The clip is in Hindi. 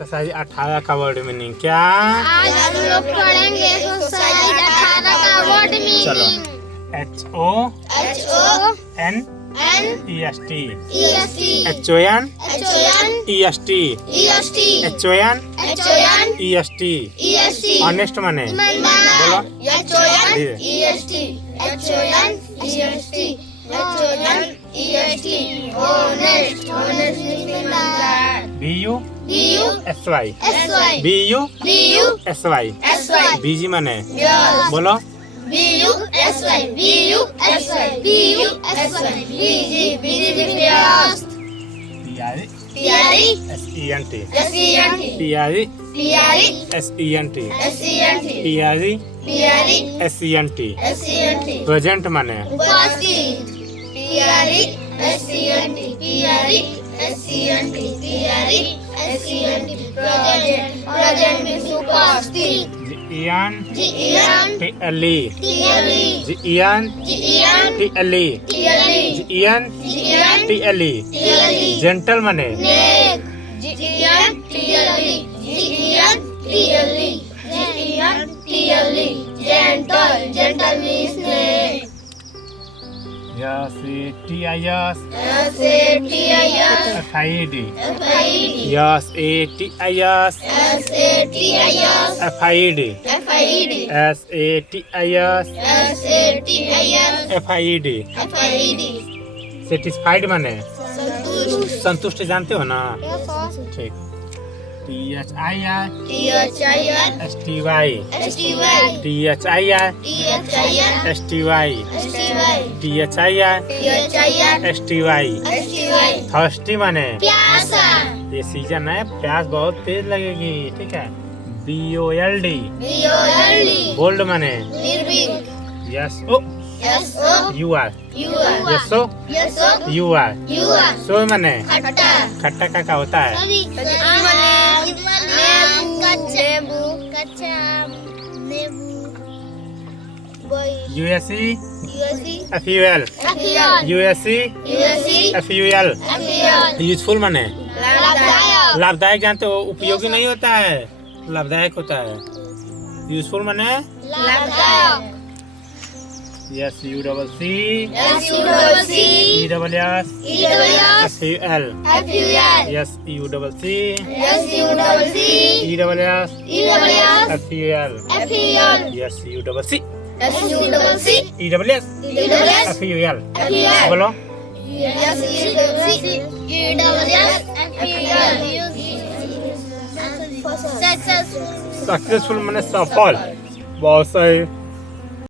एक्सरसाइज 18 का वर्ड मीनिंग क्या? आज हम लोग पढ़ेंगे एक्सरसाइज 18 का वर्ड चलो मीनिंग। HONEST HONEST ऑनेस्ट माने बोलो BUSY बिजी माने बोलो SENT प्रेजेंट माने GENTLE जेंटल माने FID सेटिस्फाइड माने संतुष्ट जानते हो ना ठीक THIRSTY थर्स्टी माने ये सीजन है प्यास बहुत तेज लगेगी ठीक है BOLD बोल्ड माने YESO सो माने खट्टा का होता है USE FUL यूजफुल माने लाभदायक जानते हो उपयोगी नहीं होता है लाभदायक होता है यूजफुल माने SUCC बोलो सक्सेसफुल माने सफल बहुत सही